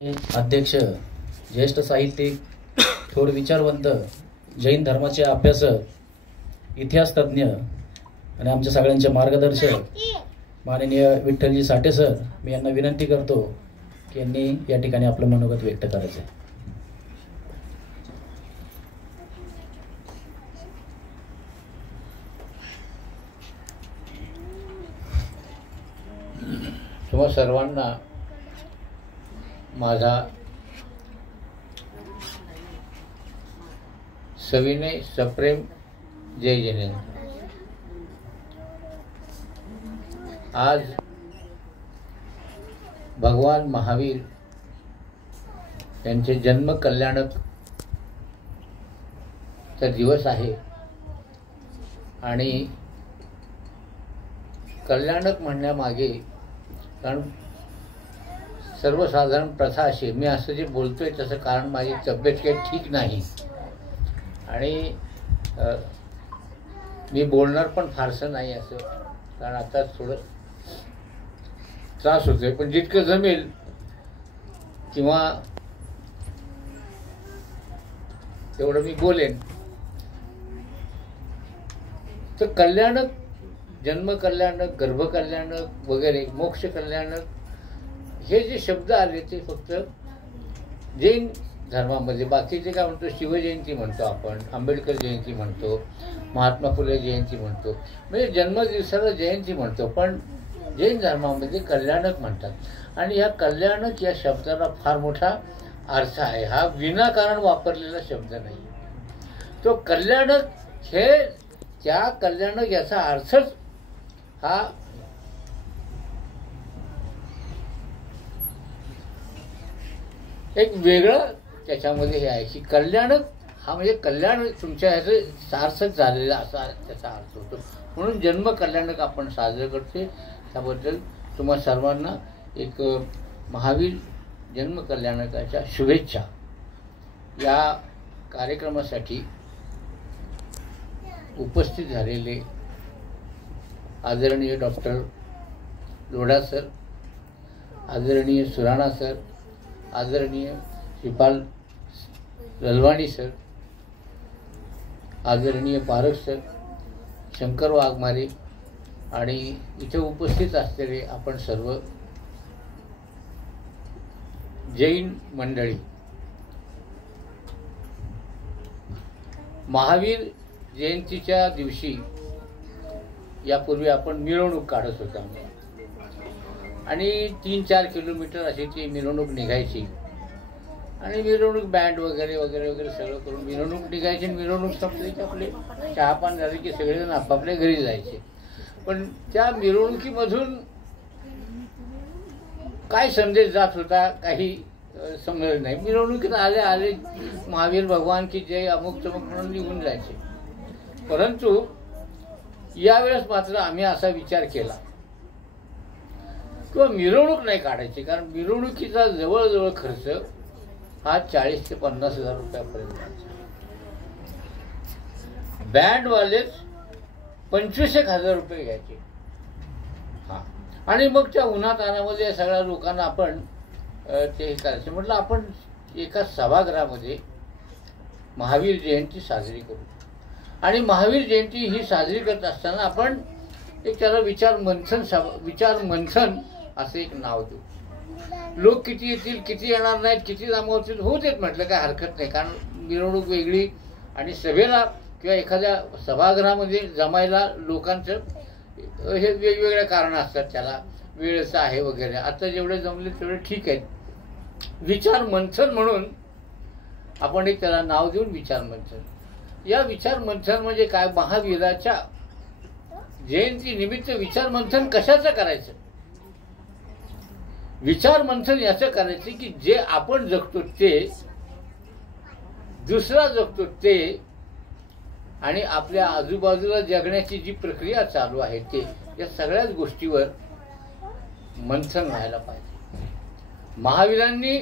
अध्यक्ष, ज्येष्ठ साहित्यिक, थोर विचारवंत, जैन धर्माचे अभ्यासक, इतिहास तज्ज्ञ आणि आमच्या सगळ्यांचे मार्गदर्शक माननीय विठ्ठलजी साठे सर, मी यांना विनंती करतो की यांनी या ठिकाणी आपलं मनोगत व्यक्त करायचं आहे. तुम्हा सर्वांना माझा सविनय सप्रेम जय जिनेंद्र. आज भगवान महावीर यांचे जन्म कल्याणक चा दिवस आहे आणि कल्याणक म्हणण्यामागे कारण सर्वसाधारण प्रथा अशी, मी असं जे बोलतोय तसं कारण माझी तब्येत काही ठीक नाही आणि मी बोलणार पण फारसं नाही असं, कारण आता थोडं त्रास होतोय, पण जितकं जमेल किंवा तेवढं मी बोलेन. तर कल्याणक, जन्म कल्याणक, गर्भ कल्याणक वगैरे, मोक्ष कल्याणक हे जे शब्द आले ते फक्त जैन धर्मामध्ये, बाकीचे काय म्हणतो, शिवजयंती म्हणतो आपण, आंबेडकर जयंती म्हणतो, महात्मा फुले जयंती म्हणतो, म्हणजे जन्मदिवसाला जयंती म्हणतो, पण जैन धर्मामध्ये कल्याणक म्हणतात. आणि ह्या कल्याणक या शब्दाला फार मोठा अर्थ आहे. हा विनाकारण वापरलेला शब्द नाही. तो कल्याणक हे त्या कल्याणक याचा अर्थच हा एक वेगळं त्याच्यामध्ये हे आहे की कल्याणक हा म्हणजे कल्याण तुमच्या ह्याचं सार्थक झालेला असा त्याचा अर्थ होतो. म्हणून जन्म कल्याणक आपण साजरं करतो. त्याबद्दल तुम्हा सर्वांना एक महावीर जन्म कल्याणकाच्या शुभेच्छा. या कार्यक्रमासाठी उपस्थित झालेले आदरणीय डॉक्टर लोढा सर, आदरणीय सुराणा सर, आदरणीय श्रीपाल ललवाणी सर, आदरणीय पारख सर, शंकर वाघमारे आणि इथे उपस्थित असलेले आपण सर्व जैन मंडळी. महावीर जयंतीच्या दिवशी यापूर्वी आपण मिरवणूक काढत होतो आणि 3-4 किलोमीटर अशी ती मिरवणूक निघायची आणि मिरवणूक बँड वगैरे वगैरे वगैरे सगळं करून मिरवणूक निघायची. मिरवणूक संपली की आपले चहापान झाले की सगळेजण आपापल्या घरी जायचे. पण त्या मिरवणुकीमधून काय संदेश जात होता काही समजलं नाही. मिरवणुकीत आले आले महावीर भगवान की जय अमुक तमुक म्हणून निघून जायचे. परंतु यावेळेस मात्र आम्ही असा विचार केला किंवा मिरवणूक नाही काढायची, कारण मिरवणुकीचा जवळजवळ खर्च हा 40,000 ते 50,000 रुपयापर्यंत. बँडवालेच 25,000 रुपये घ्यायचे. हा, आणि मग त्या उन्हातानामध्ये सगळ्या लोकांना आपण ते हे करायचं. म्हटलं आपण एका सभागृहामध्ये महावीर जयंती साजरी करू आणि महावीर जयंती ही साजरी करत असताना आपण एक त्याला विचार मंथन असं एक नाव देऊ. लोक किती येतील, किती येणार नाहीत, किती जमावतील, होऊ देत म्हटलं, काय हरकत नाही. कारण मिरवणूक वेगळी आणि सभेला किंवा एखाद्या सभागृहामध्ये जमायला लोकांचं हे वेगवेगळ्या कारणं असतात, त्याला वेळेचं आहे वगैरे. आता जेवढे जमले तेवढे ठीक आहेत. विचार मंथन म्हणून आपण एक त्याला नाव देऊन विचार मंथन. या विचार मंथन म्हणजे काय, महावीराच्या जयंती निमित्त विचार मंथन कशाचं करायचं. विचार मंथन याचं करायचं की जे आपण जगतो ते, दुसरा जगतो ते, आणि आपल्या आजूबाजूला जगण्याची जी प्रक्रिया चालू आहे ते, या सगळ्याच गोष्टीवर मंथन व्हायला पाहिजे. महावीरांनी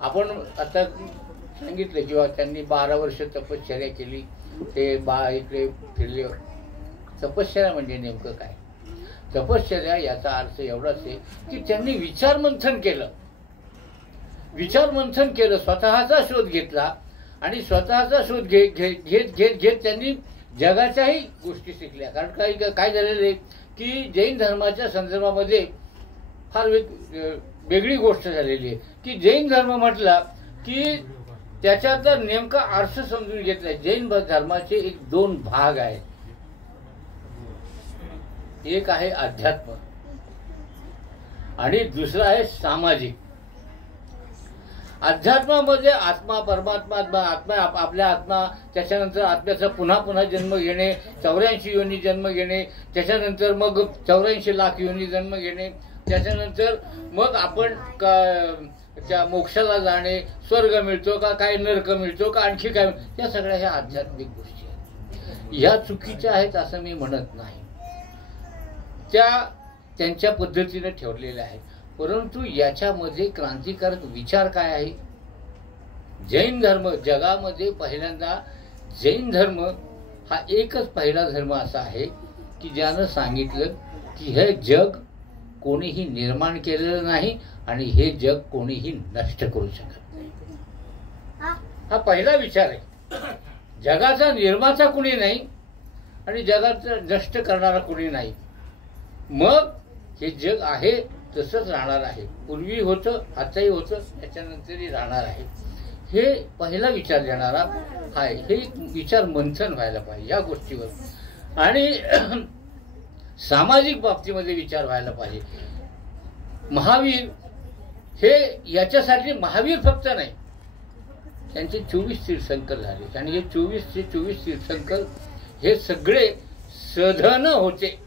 आपण आता सांगितलं किंवा त्यांनी 12 वर्ष तपश्चर्या केली. ते इकडे फिरले. तपश्चर्या म्हणजे नेमकं काय? तपश्चर्या याचा अर्थ एवढाच आहे की त्यांनी विचार मंथन केलं विचार मंथन केलं, स्वतःचा शोध घेतला आणि स्वतःचा शोध घेत त्यांनी जगाच्याही गोष्टी शिकल्या. कारण काय झालेलं आहे की जैन धर्माच्या संदर्भामध्ये फार वेगळी गोष्ट झालेली आहे की जैन धर्म म्हटला की त्याच्यात नेमका अर्थ समजून घेतला. जैन धर्माचे एक 2 भाग आहेत. एक आहे अध्यात्म आणि दुसरा आहे सामाजिक. अध्यात्मामध्ये आत्मा, परमात्मा, आत्मा, आपल्या आत्मा, त्याच्यानंतर आत्म्याचा पुन्हा पुन्हा जन्म घेणे, 84 योनी जन्म घेणे, त्याच्यानंतर मग 84 लाख योनी जन्म घेणे, त्याच्यानंतर मग आपण त्या मोक्षाला जाणे, स्वर्ग मिळतो का, काय नरक मिळतो का, आणखी काय, या सगळ्या ह्या आध्यात्मिक गोष्टी आहेत. ह्या चुकीच्या आहेत असं मी म्हणत नाही, त्या त्यांच्या पद्धतीने ठेवलेल्या आहेत. परंतु याच्यामध्ये क्रांतिकारक विचार काय आहे? जैन धर्म जगामध्ये पहिल्यांदा, जैन धर्म हा एकच पहिला धर्म असा आहे की ज्यानं सांगितलं की हे जग कोणीही निर्माण केलेलं नाही आणि हे जग कोणीही नष्ट करू शकत नाही. हा पहिला विचार आहे. जगाचा निर्माता कुणी नाही आणि जगाचं नष्ट करणारा कुणी नाही. मग हे जग आहे तसंच राहणार आहे. पूर्वी होतं, आताही होतं, त्याच्यानंतरही राहणार आहे. हे पहिला विचार देणारा आहे. हे विचार मंथन व्हायला पाहिजे या गोष्टीवर. आणि सामाजिक बाबतीमध्ये विचार व्हायला पाहिजे. महावीर हे याच्यासाठी महावीर फक्त नाही, त्यांचे 24 तीर्थंकर झाले आणि हे 24 तीर्थंकर हे सगळे सधन होते.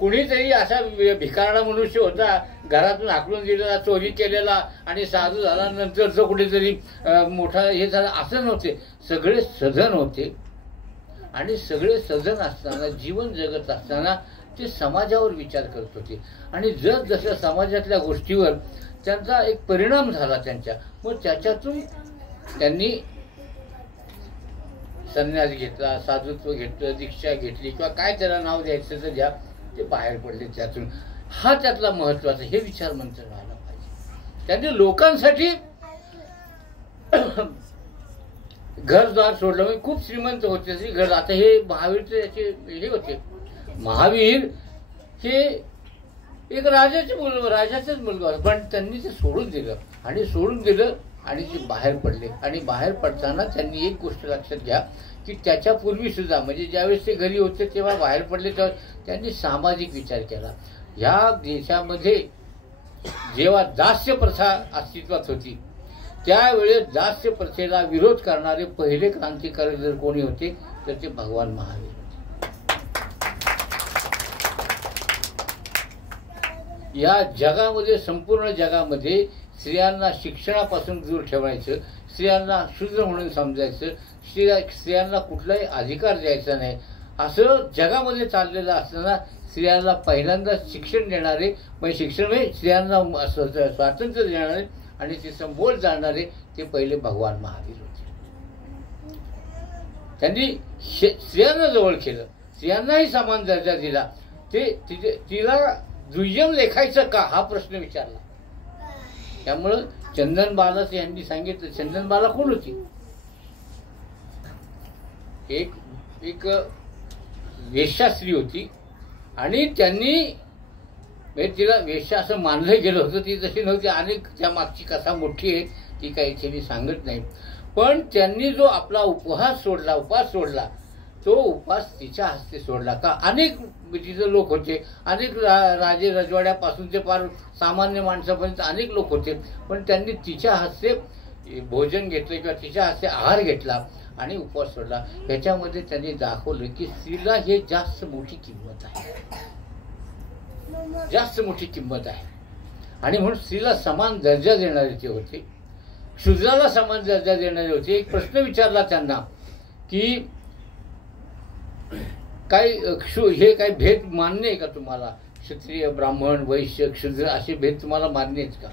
कुणीतरी असा भिकारडा मनुष्य होता, घरातून हाकलून दिलेला, चोरी केलेला आणि साधू झाल्यानंतरचं कुठेतरी मोठा हे झाला असं नव्हते. सगळे सधन होते आणि सगळे सधन असताना, जीवन जगत असताना ते समाजावर विचार करत होते आणि जसं समाजातल्या गोष्टीवर त्यांचा एक परिणाम झाला त्यांच्या, मग त्याच्यातून त्यांनी संन्यास घेतला, साधुत्व घेतलं, दीक्षा घेतली किंवा काय त्याला नाव द्यायचं तर द्या, ते बाहेर पडले त्यातून. हा त्यातला महत्वाचा हे विचार मंथन व्हायला पाहिजे. त्यांनी लोकांसाठी घरद्वार सोडलं. म्हणजे खूप श्रीमंत होते तरी घर. आता हे महावीरचे याचे हे होते. महावीर हे एक राजाचाच मुलगा होता, पण त्यांनी ते सोडून दिलं आणि ते बाहेर पडले. आणि बाहेर पडताना त्यांनी एक गोष्ट लक्षात घ्या की त्याच्यापूर्वी सुद्धा, म्हणजे ज्यावेळेस ते घरी होते तेव्हा बाहेर पडले तेव्हा त्यांनी सामाजिक विचार केला. ह्या देशामध्ये जेव्हा दास्य प्रथा अस्तित्वात होती त्यावेळेस दास्य प्रथेला विरोध करणारे पहिले क्रांतिकारक जर कोणी होते तर ते भगवान महावीर होते. या जगामध्ये, संपूर्ण जगामध्ये स्त्रियांना शिक्षणापासून दूर ठेवायचं, स्त्रियांना शूद्र म्हणून समजायचं, स्त्रियांना कुठलाही अधिकार द्यायचा नाही असं जगामध्ये चाललेलं असताना स्त्रियांना पहिल्यांदा शिक्षण देणारे, म्हणजे शिक्षण म्हणजे स्त्रियांना स्वातंत्र्य देणारे आणि ते समोर जाणारे ते पहिले भगवान महावीर होते. त्यांनी स्त्रियांना जवळ केलं, स्त्रियांनाही समान दर्जा दिला. तिला दुय्यम लेखायचं का हा प्रश्न विचारला. त्यामुळं चंदनबालाच यांनी सांगितलं. चंदनबाला कोण होती? एक वेश्या स्त्री होती आणि त्यांनी, म्हणजे तिला वेश्या असं मानलं गेलं होतं. ती जशी नव्हती, अनेक त्या मागची कथा मोठी आहे, ती काही इथे सांगत नाही. पण त्यांनी जो आपला उपास सोडला तो उपास तिच्या हस्ते सोडला का. अनेक तिथे लोक होते, अनेक राजे रजवाड्यापासून ते फार सामान्य माणसापर्यंत अनेक लोक होते, पण त्यांनी तिच्या हस्ते भोजन घेतलं किंवा तिच्या हस्ते आहार घेतला आणि उपवास सोडला. ह्याच्यामध्ये त्यांनी दाखवलं की स्त्रीला हे जास्त मोठी किंमत आहे, जास्त मोठी किंमत आहे. आणि म्हणून स्त्रीला समान दर्जा देणारे ते होते, शूद्राला समान दर्जा देणारे होते. एक प्रश्न विचारला त्यांना की हे काय भेद मान्य आहे का तुम्हाला? क्षत्रिय, ब्राह्मण, वैश्य, क्षुद्र असे भेद तुम्हाला मान्य आहेत का?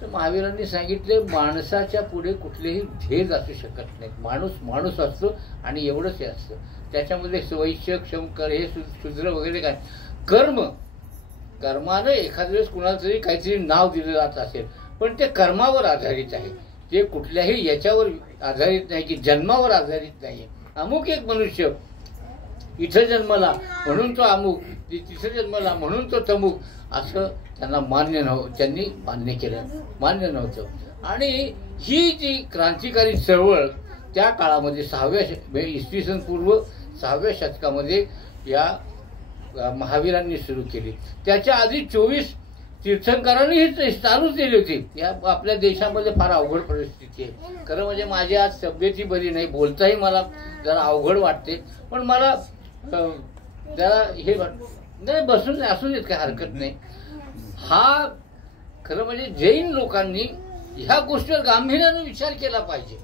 तर महावीरांनी सांगितले, माणसाच्या पुढे कुठलेही भेद असू शकत नाहीत. माणूस असतो आणि एवढंच हे असतं. त्याच्यामध्ये वैश्य, क्षमकर, हे शूद्र वगैरे काय, कर्म कर्मानं एखाद्या वेळेस कुणाला तरी काहीतरी नाव दिलं जात असेल, पण ते कर्मावर आधारित आहे, ते कुठल्याही याच्यावर आधारित नाही की जन्मावर आधारित नाही. अमुक एक मनुष्य इथं जन्मला म्हणून तो अमुक, तिथं जन्मला म्हणून तो तमुक, असं त्यांना त्यांनी मान्य केलं, मान्य नव्हतं. आणि ही जी क्रांतिकारी चळवळ त्या काळामध्ये 6व्या इसवी सन पूर्व 6व्या शतकामध्ये या महावीरांनी सुरू केली. त्याच्या आधी 24 तीर्थंकरांनी ही चालूच दिली होती. या आपल्या देशामध्ये फार अवघड परिस्थिती आहे. खरं म्हणजे माझी आज तब्येती बरी नाही, बोलताही मला जरा अवघड वाटते, पण मला जरा हे नाही बसून असू देत, काही हरकत नाही. हा खरं म्हणजे जैन लोकांनी ह्या गोष्टीवर गांभीर्याने विचार केला पाहिजे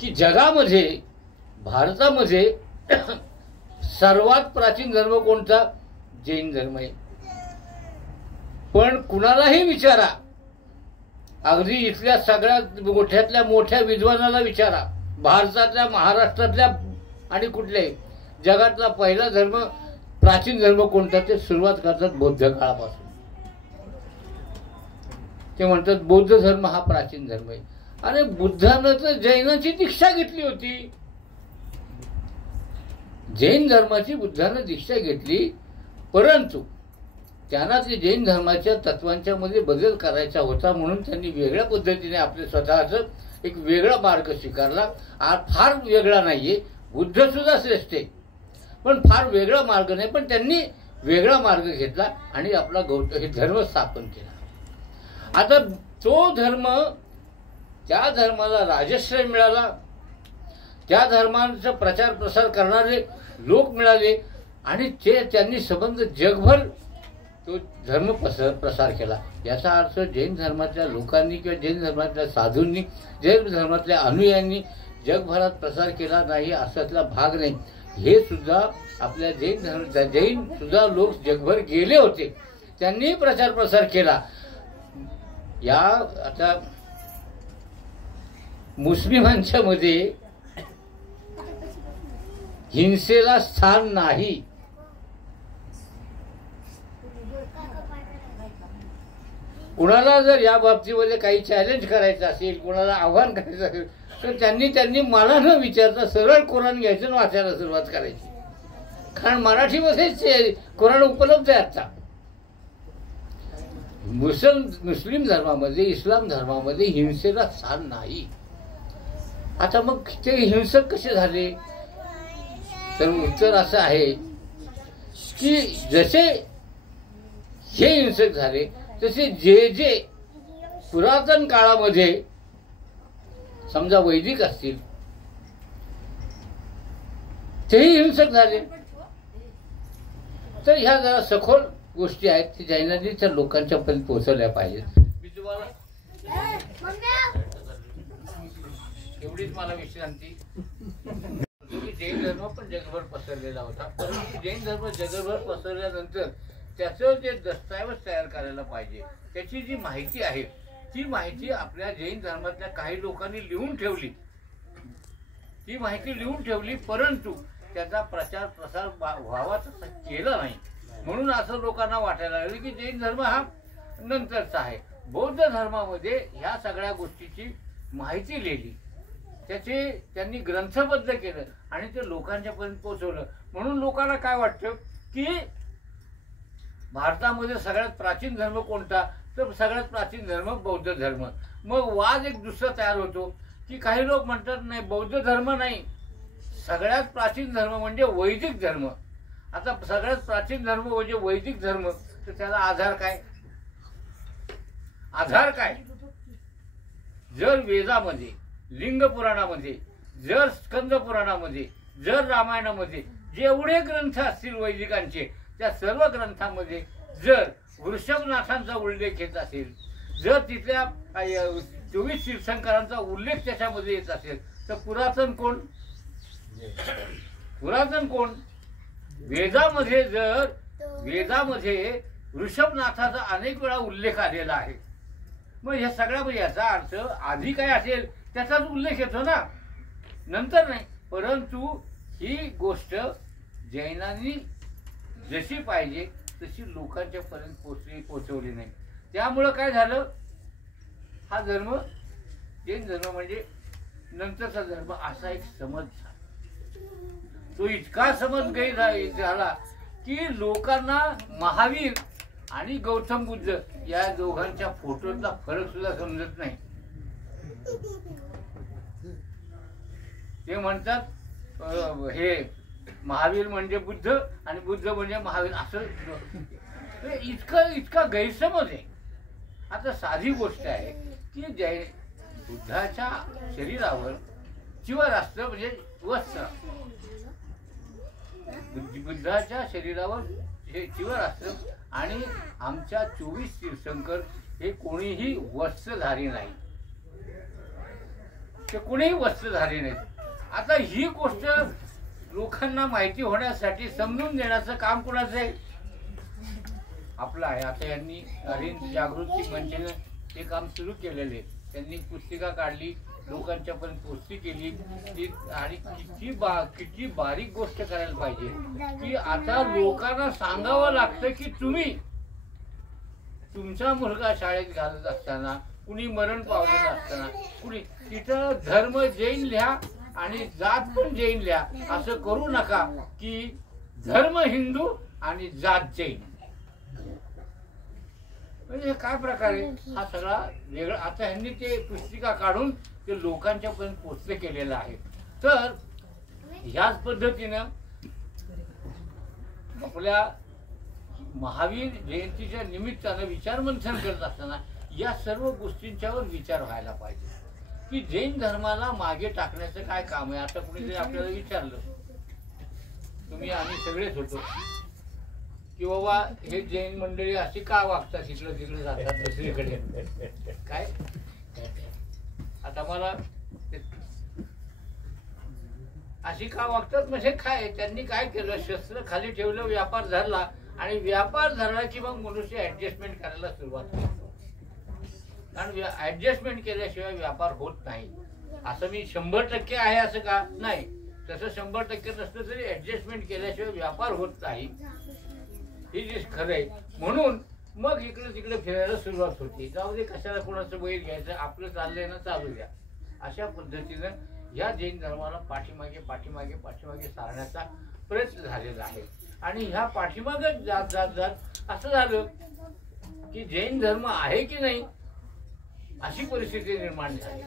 की जगामध्ये, भारतामध्ये सर्वात प्राचीन धर्म कोणता? जैन धर्म आहे. पण कुणालाही विचारा, अगदी इथल्या सगळ्यात मोठ्यातल्या मोठ्या विद्वानाला विचारा, भारतातल्या, महाराष्ट्रातल्या आणि कुठल्याही जगातला पहिला धर्म, प्राचीन धर्म कोणता? ते सुरुवात करतात बौद्ध काळापासून. ते म्हणतात बौद्ध धर्म हा प्राचीन धर्म आहे. अरे बुद्धानं तर जैनाची दीक्षा घेतली होती. जैन धर्माची बुद्धानं दीक्षा घेतली, परंतु त्यांना ते जैन धर्माच्या तत्वांच्या मध्ये बदल करायचा होता, म्हणून त्यांनी वेगळ्या पद्धतीने आपले स्वतःचं एक वेगळा मार्ग स्वीकारला. फार वेगळा नाहीये, बुद्ध सुद्धा श्रेष्ठ आहे, पण फार वेगळा मार्ग नाही, पण त्यांनी वेगळा मार्ग घेतला आणि आपला हे धर्म स्थापन केला. आता तो धर्म, त्या धर्माला राजश्रय मिळाला, त्या धर्माचा प्रचार प्रसार करणारे लोक मिळाले आणि त्यांनी संबंध जगभर तो धर्म प्रसार केला. याचा अर्थ जैन धर्मातल्या लोकांनी किंवा जैन धर्मातल्या साधूंनी, जैन धर्मातल्या अनुयायांनी जगभरात प्रसार केला नाही असातला भाग नाही. हे सुद्धा आपल्या जैन सुद्धा लोक जगभर गेले होते, त्यांनी प्रचार प्रसार केला. या आता मुस्लिमांच्या मध्ये हिंसेला स्थान नाही. कुणाला जर या बाबतीमध्ये काही चॅलेंज करायचं असेल, कुणाला आव्हान करायचं असेल, तर त्यांनी मला न विचारता सरळ कुराण घ्यायचं आणि वाचायला सुरुवात करायची. कारण मराठीमध्येच कुराण उपलब्ध आहे आता. मुस्लिम धर्मामध्ये, इस्लाम धर्मामध्ये हिंसेला स्थान नाही. आता मग ते हिंसक कसे झाले? तर उत्तर असं आहे की जसे हे हिंसक झाले, तसे जे पुरातन काळामध्ये समजा वैदिक असतील तेही हिंसक झाले. तर ह्या जरा सखोल गोष्टी आहेत की जैनांनी त्या लोकांच्या पर्यंत पोहोचवल्या पाहिजेत. मी तुम्हाला एवढीच मला विश्रांती. जैन धर्म पण जगभर पसरलेला होता, परंतु जैन धर्म जगभर पसरल्यानंतर त्याचं जे दस्तऐवज तयार करायला पाहिजे, त्याची जी माहिती आहे ती माहिती आपल्या जैन धर्मातल्या काही लोकांनी लिहून ठेवली. ती माहिती लिहून ठेवली, परंतु त्याचा प्रचार प्रसार व्हावा तसा केला नाही. म्हणून असं लोकांना वाटायला लागलं की जैन धर्म हा नंतरचा आहे. बौद्ध धर्मामध्ये ह्या सगळ्या गोष्टीची माहिती लिहिली, त्याचे त्यांनी ग्रंथबद्ध केलं आणि ते लोकांच्या पर्यंत पोहोचवलं. म्हणून लोकांना काय वाटतं की भारतामध्ये सगळ्यात प्राचीन धर्म कोणता? तर सगळ्यात प्राचीन धर्म बौद्ध धर्म. मग वाद एक दुसरा तयार होतो की काही लोक म्हणतात नाही, बौद्ध धर्म नाही, सगळ्यात प्राचीन धर्म म्हणजे वैदिक धर्म. आता सगळ्यात प्राचीन धर्म म्हणजे वैदिक धर्म, तर त्याला आधार काय? आधार काय? जर वेदामध्ये, लिंग पुराणामध्ये, जर स्कंद पुराणामध्ये, जर रामायणामध्ये जेवढे ग्रंथ असतील वैदिकांचे, त्या सर्व ग्रंथांमध्ये जर वृषभनाथांचा उल्लेख येत असेल, जर तिथल्या 24 तीर्थंकरांचा उल्लेख त्याच्यामध्ये येत असेल, तर पुरातन कोण? पुरातन कोण? वेदामध्ये वृषभनाथाचा अनेक वेळा उल्लेख आलेला आहे. मग ह्या सगळ्या याचा अर्थ आधी काय असेल त्याचाच उल्लेख येतो ना, नंतर नाही. परंतु ही गोष्ट जैनांनी जशी पाहिजे तशी लोकांच्या पर्यंत पोहोचवली नाही. त्यामुळं काय झालं, हा धर्म जैन धर्म म्हणजे नंतरचा धर्म असा एक समज झाला. तो इतका समज गैर झाला की लोकांना महावीर आणि गौतम बुद्ध या दोघांच्या फोटोचा फरक सुद्धा समजत नाही. ते म्हणतात हे महावीर म्हणजे बुद्ध आणि बुद्ध म्हणजे महावीर, असं इतका गैरसमज आहे. आता साधी गोष्ट आहे की बुद्धाच्या शरीरावर चिवर असतं, म्हणजे वस्त्र. बुद्धाच्या शरीरावर हे चिवर असतं आणि आमच्या 24 तीर्थंकर हे कोणीही वस्त्रधारी नाही, ते कोणीही वस्त्रधारी नाही. आता ही गोष्ट लोकांना माहिती होण्यासाठी समजून देण्याचं काम कोणाचं आहे? आपलं आहे. आता यांनी अरिहंत जागृती मंचने हे काम सुरू केलेले. त्यांनी पुस्तिका काढली, लोकांच्या पर्यंत पोचती केली आणि किती बारीक गोष्ट करायला पाहिजे की आता लोकांना सांगावं लागतं की तुम्ही तुमचा मुलगा शाळेत घालत असताना, कुणी मरण पावलेलं असताना, कुणी तिथं धर्म जैन लिहा आणि जात पण जैन लिहा, असं करू नका की धर्म हिंदू आणि जात जैन. म्हणजे काय प्रकारे हा सगळा वेगळा. आता ह्यांनी ते पुस्तिका काढून ते लोकांच्या पर्यंत पोचले केलेलं आहे. तर ह्याच पद्धतीनं आपल्या महावीर जयंतीच्या निमित्तानं विचारमंथन करत असताना या सर्व गोष्टींच्यावर विचार व्हायला पाहिजे की जैन धर्माला मागे टाकण्याचं काय काम आहे. आता कुणीतरी आपल्याला विचारलं, तुम्ही आम्ही सगळेच होतो की बाबा हे जैन मंडळी अशी का वागतात, इकडं तिकडे जातात दुसरीकडे, काय आता मला अशी का वागतात म्हणजे काय, त्यांनी काय केलं, शस्त्र खाली ठेवलं, व्यापार धरला आणि व्यापार धरला की मग मनुष्य ऍडजस्टमेंट करायला सुरुवात करतो. कारण ऍडजस्टमेंट केल्याशिवाय व्यापार होत नाही. असं मी 100% आहे असं का नाही, तसं 100% नसतं तरी ऍडजस्टमेंट केल्याशिवाय व्यापार होत नाही, हे जे खरं आहे. म्हणून मग इकडे तिकडे फिरायला सुरुवात होती. जाऊ दे, कशाला कोणाचं बैल घ्यायचं, आपलं चाललंय ना, चालू द्या. अशा पद्धतीनं या जैन धर्माला पाठीमागे पाठीमागे पाठीमागे सारण्याचा प्रयत्न झालेला आहे. आणि ह्या पाठीमागे जात जात जात असं झालं की जैन धर्म आहे की नाही अशी परिस्थिती निर्माण झाली.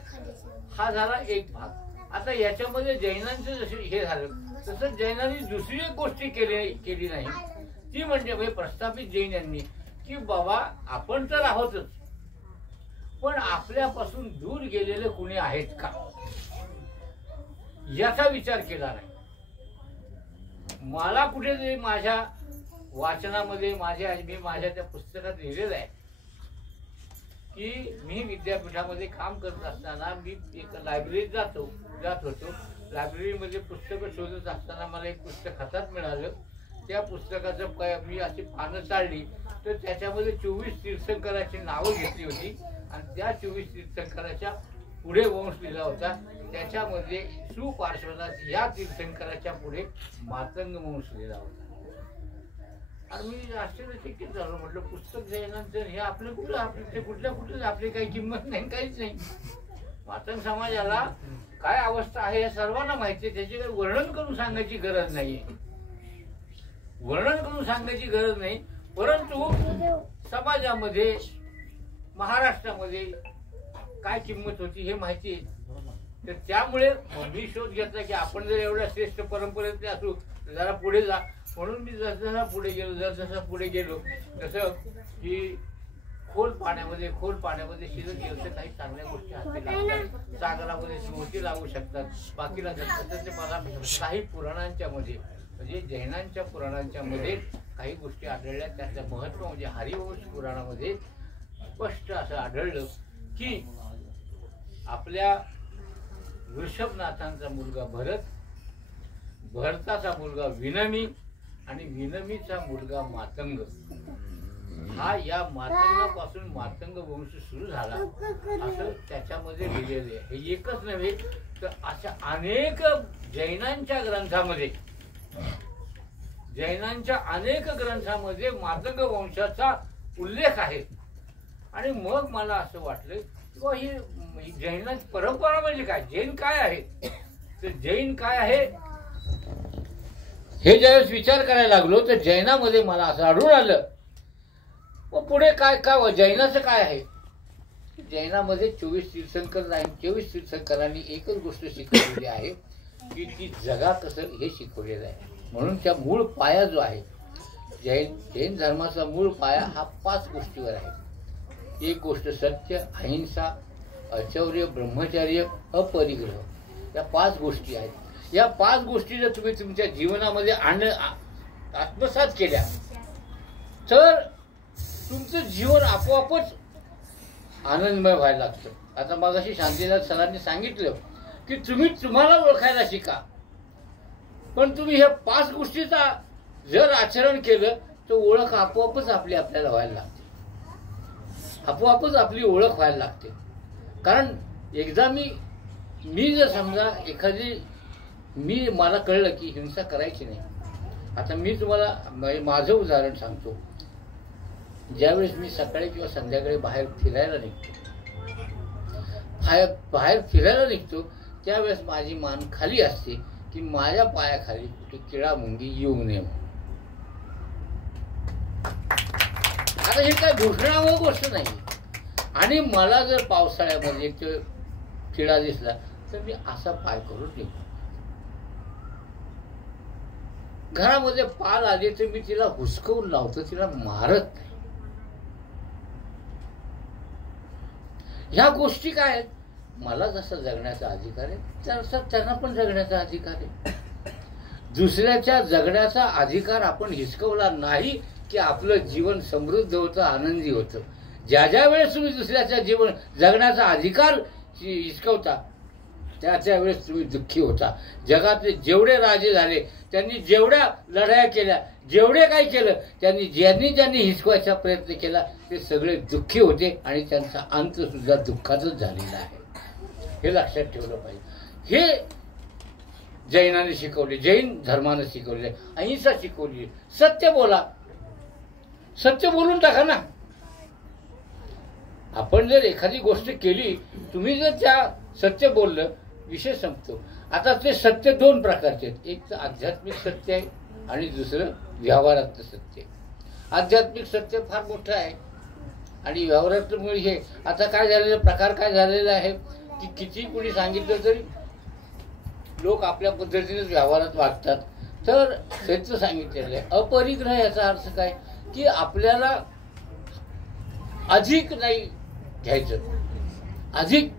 हा झाला एक भाग. आता याच्यामध्ये जैनांचं जसं हे झालं तसं जैनांनी दुसरी एक गोष्टी केली नाही, ती म्हणजे प्रस्थापित जैन यांनी की बाबा आपण तर आहोतच, पण आपल्यापासून दूर गेलेले कुणी आहेत का याचा विचार केला नाही. मला कुठेतरी माझ्या वाचनामध्ये मी माझ्या त्या पुस्तकात लिहिलेलं आहे की मी विद्यापीठामध्ये काम करत असताना मी एक लायब्ररीत जात होतो. लायब्ररीमध्ये पुस्तकं शोधत असताना मला एक पुस्तक हातात मिळालं. त्या पुस्तकाचं मी अशी पानं चालली तर त्याच्यामध्ये 24 तीर्थंकराची नावं घेतली होती आणि त्या 24 तीर्थंकराच्या पुढे वंश लिहिला होता. त्याच्यामध्ये सुपार्श्वनाथ या तीर्थंकराच्या पुढे मातंग वंश लिहिला होता. आणि मी आश्चर्यचकित झालो. म्हटलं पुस्तक जैनांचं हे आपलं कुठलं, आपले कुठलं आपली काही किंमत नाही, काहीच नाही. मातंग समाजाला काय अवस्था आहे हे सर्वांना माहिती आहे. त्याची काही वर्णन करून सांगायची गरज नाही, वर्णन करून सांगायची गरज नाही. परंतु समाजामध्ये महाराष्ट्रामध्ये काय किंमत होती हे माहिती आहे. तर त्यामुळे मी शोध घेतला की आपण जर एवढ्या श्रेष्ठ परंपरेतले असू तर जरा पुढे जा. म्हणून मी जसजसा पुढे गेलो तसं की खोल पाण्यामध्ये शिरत गेलं तर काही चांगल्या गोष्टी असतील, सागरामध्ये स्मृती लागू शकतात, बाकी लागतात. तसे मला काही पुराणांच्या मध्ये म्हणजे जैनांच्या पुराणांच्या मध्ये काही गोष्टी आढळल्या. त्याचं महत्व म्हणजे हरिवंश पुराणामध्ये स्पष्ट असं आढळलं की आपल्या वृषभनाथांचा मुलगा भरत, भरताचा मुलगा विनमी आणि विनमीचा मुलगा मातंग, हा या मातंगापासून मातंग वंश सुरू झाला असं त्याच्यामध्ये लिहिलेले आहे. हे एकच नव्हे तर अशा अनेक जैनांच्या ग्रंथामध्ये जैनांच्या अनेक ग्रंथामध्ये मातंग वंशाचा उल्लेख आहे. आणि मग मला असं वाटलं की ही जैनांची परंपरा म्हणजे काय, जैन काय आहे, तर जैन काय आहे हे ज्यावेळेस विचार करायला लागलो तर जैनामध्ये मला असं आढळून आलं. मग पुढे काय काय जैनाचं काय आहे. जैनामध्ये 24 तीर्थंकर नाही, 24 तीर्थंकरांनी एकच गोष्ट शिकवलेली आहे की ती जगा कसं हे शिकवलेलं आहे. म्हणून त्या मूळ पाया जो आहे जैन धर्माचा मूळ पाया हा 5 गोष्टीवर आहे. एक गोष्ट सत्य, अहिंसा, अचौर्य, ब्रह्मचर्य, अपरिग्रह, या 5 गोष्टी आहेत. या 5 गोष्टी जर तुम्ही तुमच्या जीवनामध्ये आत्मसात केल्या तर तुमचं जीवन आपोआपच आनंदमय व्हायला लागतं. आता मगाशी शांतीनाथ सरांनी सांगितलं की तुम्ही तुम्हाला ओळखायला शिका, पण तुम्ही ह्या 5 गोष्टीचा जर आचरण केलं तर ओळख आपोआपच आपल्याला व्हायला लागते, आपोआपच आपली ओळख व्हायला लागते. कारण एकदा मी जर समजा मला कळलं की हिंसा करायची नाही. आता मी तुम्हाला माझं उदाहरण सांगतो. ज्यावेळेस मी सकाळी किंवा संध्याकाळी बाहेर फिरायला निघतो त्यावेळेस माझी मान खाली असते की माझ्या पायाखाली कुठे किडा मुंगी येऊ नये. आता हे काय घोषणावर गोष्ट नाही. आणि मला जर पावसाळ्यामध्ये एक किडा दिसला तर मी असा पाय करून निघतो. घरामध्ये पाल आले तर मी तिला हुसकवून लावतो, तिला मारत नाही. ह्या गोष्टी काय आहेत, मला जसा जगण्याचा अधिकार आहे तसा त्यांना पण जगण्याचा अधिकार आहे. दुसऱ्याच्या जगण्याचा अधिकार आपण हिसकवला नाही की आपलं जीवन समृद्ध होतं, आनंदी होतं. ज्या वेळेस तुम्ही दुसऱ्याच्या जीवन जगण्याचा अधिकार हिसकवता त्या वेळेस तुम्ही दुःखी होता. जगातले जेवढे राजे झाले त्यांनी जेवढ्या लढाया केल्या, जेवढे काही केलं ज्यांनी हिसकवायचा प्रयत्न केला ते सगळे दुःखी होते आणि त्यांचा अंत सुद्धा दुःखातच झालेला आहे. हे लक्षात ठेवलं पाहिजे. हे जैनाने शिकवले, जैन धर्माने शिकवले, अहिंसा शिकवली. सत्य बोला, सत्य बोलून टाका ना. आपण जर एखादी गोष्ट केली, तुम्ही जर त्या सत्य बोललं, विषय संपतो. आता ते सत्य 2 प्रकारचे आहेत. एक तर आध्यात्मिक सत्य आहे आणि दुसरं व्यवहारातलं सत्य. आध्यात्मिक सत्य फार मोठं आहे आणि व्यवहारातलं हे आता काय झालेलं प्रकार काय झालेला आहे की किती कोणी सांगितलं तरी लोक आपल्या पद्धतीनेच व्यवहारात वागतात. तर त्याचं सांगितलेलं आहे अपरिग्रह. याचा अर्थ काय की आपल्याला अधिक नाही घ्यायचं, अधिक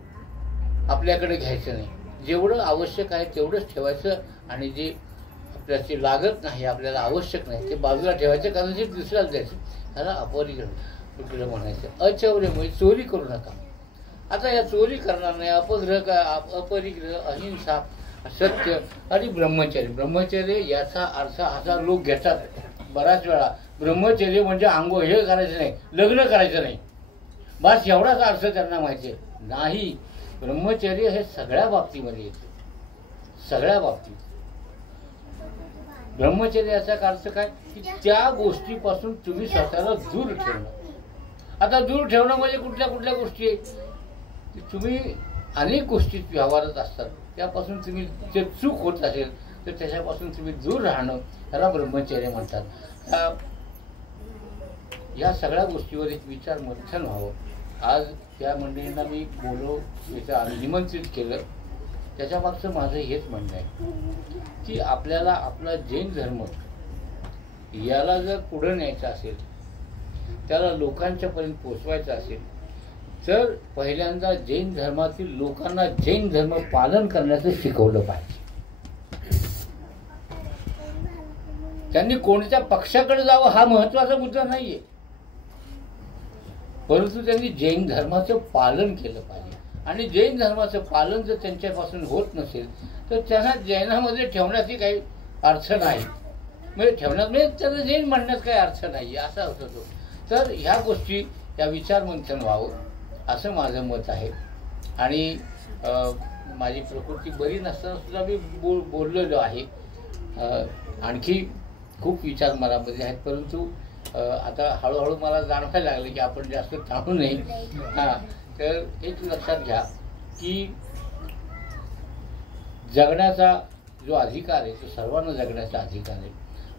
आपल्याकडे घ्यायचं नाही. जेवढं आवश्यक आहे तेवढंच ठेवायचं आणि जे आपल्याची लागत नाही, आपल्याला आवश्यक नाही ते बाजूला ठेवायचं, कारण ते दुसऱ्याला द्यायचं. त्याला अपरिग्रह म्हणायचं. अचौर्य म्हणजे चोरी करू नका. आता या चोरी करणार नाही, अपरिग्रह, अहिंसा, सत्य आणि ब्रह्मचर्य. ब्रह्मचर्य याचा अर्थ असा लोक घेतात बऱ्याच वेळा. ब्रह्मचर्य म्हणजे आंघोळ हे करायचं नाही, लग्न करायचं नाही, बस एवढाच अर्थ त्यांना माहिती आहे. नाही, ब्रह्मचर्य हे सगळ्या बाबतीमध्ये येतं, सगळ्या बाबतीत. ब्रह्मचर्याचा अर्थ काय की त्या गोष्टीपासून तुम्ही स्वतःला दूर ठेवणं. आता दूर ठेवणं म्हणजे कुठल्या कुठल्या गोष्टी आहेत की तुम्ही अनेक गोष्टीत व्यवहारात असतात, त्यापासून तुम्ही जे चूक होत असेल तर त्याच्यापासून तुम्ही दूर राहणं, त्याला ब्रह्मचर्य म्हणतात. या सगळ्या गोष्टीवर एक विचार मंथन व्हावं. आज त्या मंडळींना मी इथं निमंत्रित केलं, त्याच्या मागचं माझं हेच म्हणणं आहे की आपल्याला आपला जैन धर्म याला जर पुढे न्यायचा असेल, त्याला लोकांच्यापर्यंत पोचवायचं असेल तर पहिल्यांदा जैन धर्मातील लोकांना जैन धर्म पालन करण्याचं शिकवलं पाहिजे. त्यांनी कोणत्या पक्षाकडे जावं हा महत्वाचा मुद्दा नाहीये, परंतु त्यांनी जैन धर्माचं पालन केलं पाहिजे. आणि जैन धर्माचं पालन जर त्यांच्यापासून होत नसेल तर त्यांना जैनामध्ये ठेवण्याची काही अर्थ नाही. म्हणजे ठेवण्यात म्हणजे त्यांना जैन म्हणण्यात काही अर्थ नाही असा अर्थ होतो. तर ह्या गोष्टी या विचारमंथन व्हावं असं माझं मत आहे. आणि माझी प्रकृती बरी नसताना सुद्धा मी बोललेलो आहे. आणखी खूप विचार मनामध्ये आहेत, परंतु आता हळूहळू मला जाणवायला लागले की आपण जास्त थांबू नये. हां, तर एक लक्षात घ्या की जगण्याचा जो अधिकार आहे तो सर्वांना जगण्याचा अधिकार आहे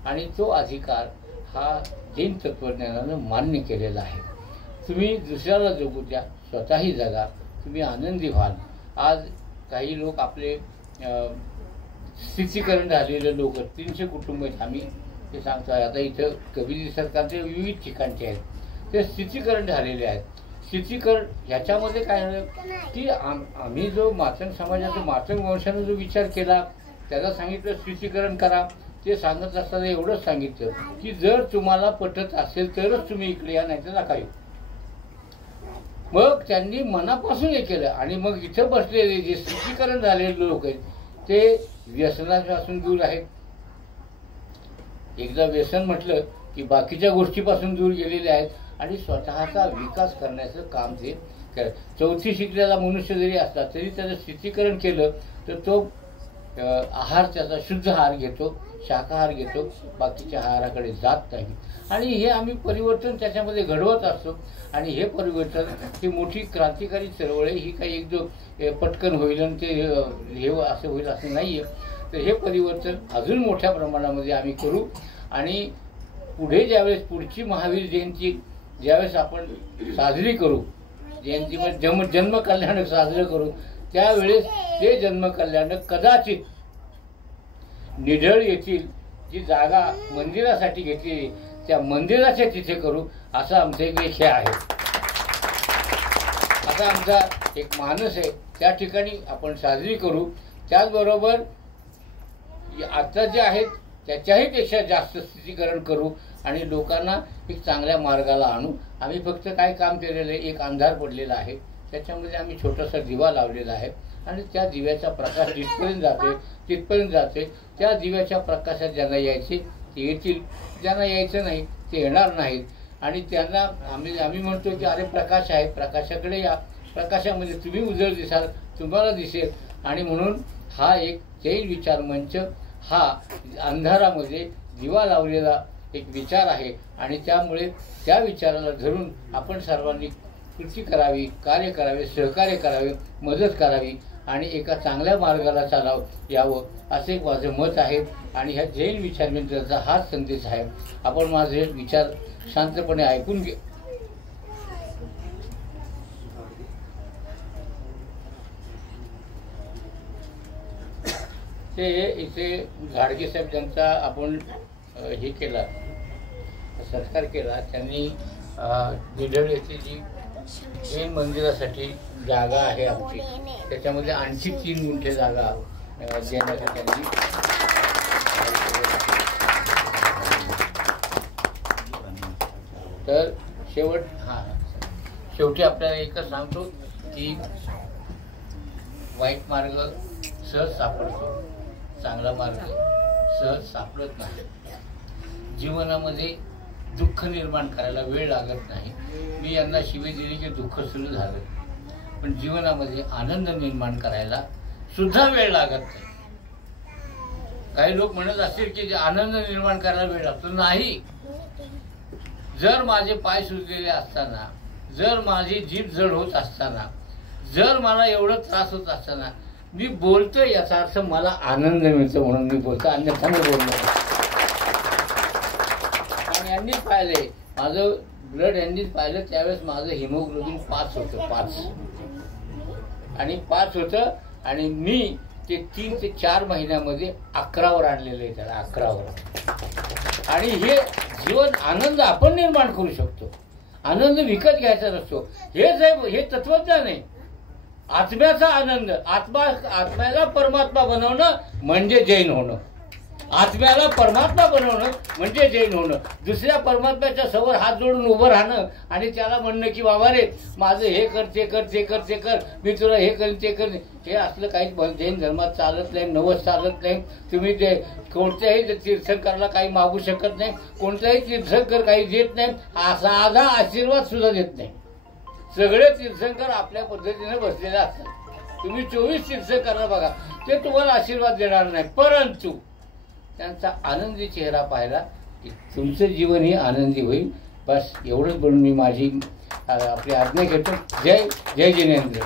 आणि तो अधिकार हा जैन तत्त्वज्ञानानं मान्य केलेला आहे. तुम्ही दुसऱ्याला जगू द्या, स्वतःही जगा, तुम्ही आनंदी व्हाल. आज काही लोक आपले स्थितीकरण झालेले लोक 300 कुटुंब आहेत, आम्ही ते सांगतो आहे. आता इथं कबीर सरकारचे विविध ठिकाणचे आहेत, ते स्थितीकरण झालेले आहेत. स्थितीकरण ह्याच्यामध्ये काय झालं की आम्ही जो मातंग समाजाचा मातंग वंशानं जो विचार केला त्याला सांगितलं स्थितीकरण करा. ते सांगत असताना एवढंच सांगितलं की जर तुम्हाला पटत असेल तरच तुम्ही इकडे या, नाही तर नका येऊ. मग त्यांनी मनापासून हे केलं आणि मग इथं बसलेले जे स्थितीकरण झालेले लोक आहेत ते व्यसनापासून दूर आहेत. एकदा व्यसन म्हटलं की बाकीच्या गोष्टीपासून दूर गेलेले आहेत आणि स्वतःचा विकास करण्याचं काम ते करत. 4थी शिकलेला मनुष्य जरी असला तरी त्याचं स्थितीकरण केलं तर तो आहार त्याचा शुद्ध आहार घेतो, शाकाहार घेतो, बाकीच्या आहाराकडे जात नाही. आणि हे आम्ही परिवर्तन त्याच्यामध्ये घडवत असतो. आणि हे परिवर्तन ही मोठी क्रांतिकारी चळवळ आहे. ही काही एक जो पटकन होईल आणि ते हे असं होईल असं नाही आहे. तर हे परिवर्तन अजून मोठ्या प्रमाणामध्ये आम्ही करू. आणि पुढे ज्यावेळेस पुढची महावीर जयंती ज्यावेळेस आपण साजरी करू, जयंतीमध्ये जन्म कल्याणक साजरं करू, त्यावेळेस ते जन्म कल्याणक कदाचित निढळ येथील जी जागा मंदिरासाठी घेतली त्या मंदिराच्या तिथे करू, असा आमचा एक हे आहे, असा आमचा एक मानस आहे. त्या ठिकाणी आपण साजरी करू. त्याचबरोबर आता जे आहेत त्याच्याही पेक्षा जास्त स्थितीकरण करू आणि लोकांना एक चांगल्या मार्गाला आणू. आम्ही फक्त काय काम केलेलं आहे, एक अंधार पडलेला आहे त्याच्यामध्ये आम्ही छोटासा दिवा लावलेला आहे आणि त्या दिव्याचा प्रकाश तिथपर्यंत जाते. त्या दिव्याच्या प्रकाशात ज्यांना यायचे ते येतील, ज्यांना यायचं नाही ते येणार नाहीत. आणि त्यांना आम्ही म्हणतो की अरे प्रकाश आहे, प्रकाशाकडे या, प्रकाशामध्ये तुम्ही उजळ दिसाल, तुम्हाला दिसेल. आणि म्हणून हा एक जैन विचार मंच हा अंधारामध्ये दिवा लावलेला एक विचार आहे. आणि त्यामुळे त्या विचाराला धरून आपण सर्वांनी कृती करावी, कार्य करावे, सहकार्य करावे, मदत करावी आणि एका चांगल्या मार्गाला यावं असे एक माझं मत आहे. आणि ह्या जैन विचार मंचाचा हाच संदेश आहे. आपण माझे विचार शांतपणे ऐकून घे. ते इथे घाडगे साहेब ज्यांचा आपण हे केला सत्कार केला, त्यांनी निढळ येथे जी जैन मंदिरासाठी जागा आहे आमची त्याच्यामध्ये आणखी 3 गुंठे जागा देण्यासाठी त्यांनी. तर शेवटी आपल्याला एकच सांगतो की वाईट मार्ग सहज सापडतो, चांगला मार्ग सहज सापडत नाही. जीवनामध्ये दुःख निर्माण करायला वेळ लागत नाही. मी यांना शिवी दिली की दुःख सुरू झालं, पण जीवनामध्ये आनंद निर्माण करायला सुद्धा वेळ लागत नाही. काही लोक म्हणत असतील की आनंद निर्माण करायला वेळ लागतो. नाही. जर माझे पाय सुजलेले असताना, जर माझी जीभ जड होत असताना, जर मला एवढं त्रास होत असताना मी बोलतोय याचा अर्थ मला आनंद मिळतो म्हणून मी बोलतो, अन्यथा मी बोललो. आणि यांनीच पाहिलंय माझं ब्लड, यांनीच पाहिलं त्यावेळेस माझं हिमोग्लोबिन 5 होतं, 5 आणि 5 होतं आणि मी ते 3 ते 4 महिन्यामध्ये 11वर आणलेलं आहे त्याला, 11वर. आणि हे जीवन आनंद आपण निर्माण करू शकतो. आनंद विकत घ्यायचा नसतो. हेच आहे, हे तत्वज्ञान आहे. आत्म्याचा आनंद, आत्म्याला परमात्मा बनवणं म्हणजे जैन होणं. आत्म्याला परमात्मा बनवणं म्हणजे जैन होणं. दुसऱ्या परमात्म्याच्या समोर हात जोडून उभं राहणं आणि त्याला म्हणणं की बाबा रे माझं हे कर, ते कर, ते कर, ते कर, मी तुला हे करेन, ते कर, हे असलं काहीच जैन धर्मात चालत नाही, नवस चालत नाही. तुम्ही ते कोणत्याही तीर्थंकराला काही मागू शकत नाही, कोणत्याही तीर्थंकर काही देत नाही, साधा आशीर्वाद सुद्धा देत नाही. सगळे तीर्थंकर आपल्या पद्धतीने बसलेले असतात. तुम्ही 24 तीर्थंकरांना बघा, ते तुम्हाला आशीर्वाद देणार नाही, परंतु त्यांचा आनंदी चेहरा पाहिला की तुमचं जीवनही आनंदी होईल. बस एवढंच बोलून मी माझी आपली आज्ञा घेतो. जय जय जिनेंद्र.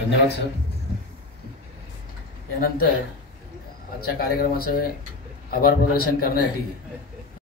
धन्यवाद सर. यानंतर आजच्या कार्यक्रमाचं आभार प्रदर्शन करण्यासाठी